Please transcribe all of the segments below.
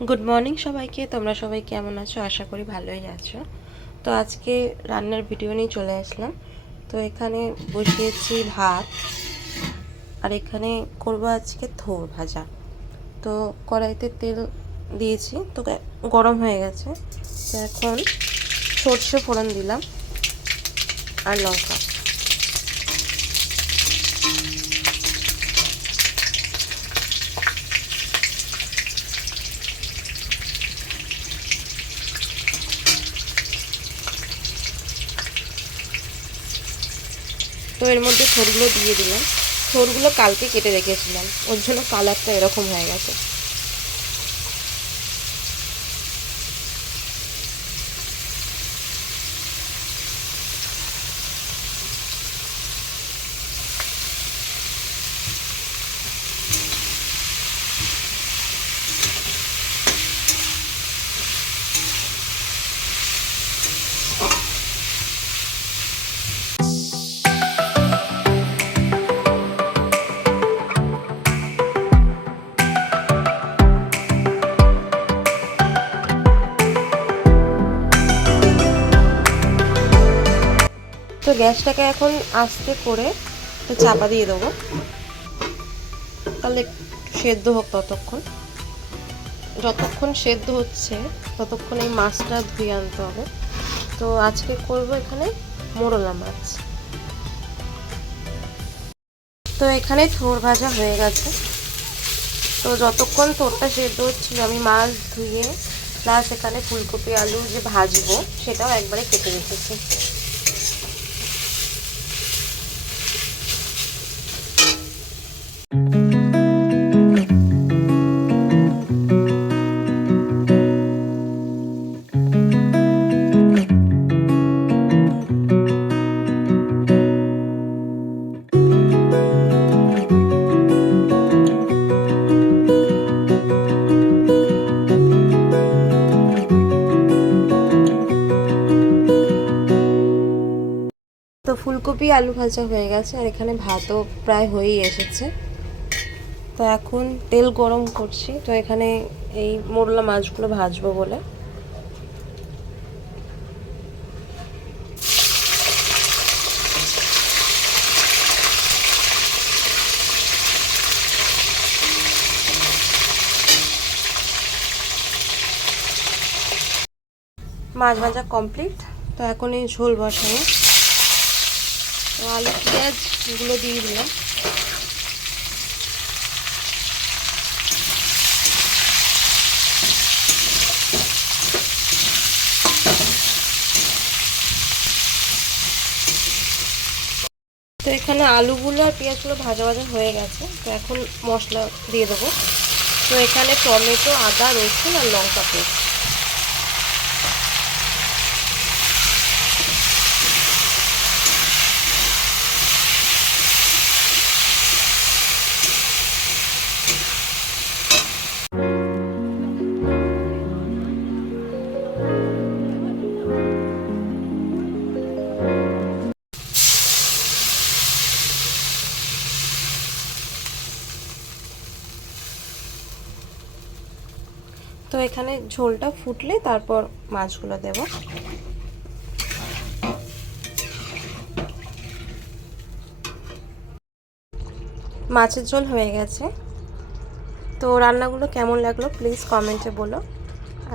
Good morning সবাইকে। তোমরা সবাই কেমন আছো? আশা করি ভালোই আছো। তো আজকে রান্নার ভিডিও নিয়ে চলে আসলাম। তো এখানে বসিয়েছি ভাত, আর এখানে করবো আজকে থোর ভাজা। তো কড়াইতে তেল দিয়েছি, তো গরম হয়ে গেছে। তো এখন সর্ষে ফোড়ন দিলাম আর লঙ্কা। তো এর মধ্যে থোরগুলো দিয়ে দিলাম। থোরগুলো কালকে কেটে রেখেছিলাম, ওর জন্য কালারটা এরকম হয়ে গেছে। তো গ্যাসটাকে এখন আস্তে করে চাপা দিয়ে দেবো, তাহলে সেদ্ধ হোক। যতক্ষণ সেদ্ধ হচ্ছে ততক্ষণ এই মাছটা ধুয়ে আনতে হবে। তো আজকে করব এখানে মোরলা মাছ। তো এখানে থোর ভাজা হয়ে গেছে। তো যতক্ষণ থোরটা সেদ্ধ হচ্ছিল আমি মাছ ধুয়ে প্লাস এখানে ফুলকপি আলু যে ভাজবো সেটাও একবারে কেটে রেখেছি। তো ফুলকপি আলু ভাজা হয়ে গেছে, আর এখানে ভাতও প্রায় হয়েই এসেছে। তো এখন তেল গরম করছি। তো এখানে এই মোরলা মাছগুলো ভাজবো বলে মাছ ভাজা কমপ্লিট। তো এখন এই ঝোল বসাবো। তো আলু পেঁয়াজগুলো দিয়ে দিলাম। তো এখানে আলুগুলো আর পেঁয়াজগুলো ভাজা ভাজা হয়ে গেছে। তো এখন মশলা দিয়ে দেবো। তো এখানে টমেটো, আদা, রসুন আর লঙ্কা পেস্ট। তো এখানে ঝোলটা ফুটলে তারপর মাছগুলো দেব। মাছের ঝোল হয়ে গেছে। তো রান্নাগুলো কেমন লাগলো প্লিজ কমেন্টে বলো।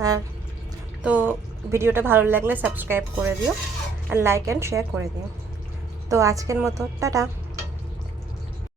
আর তো ভিডিওটা ভালো লাগলে সাবস্ক্রাইব করে দিও আর লাইক অ্যান্ড শেয়ার করে দিও। তো আজকের মতো টাটা।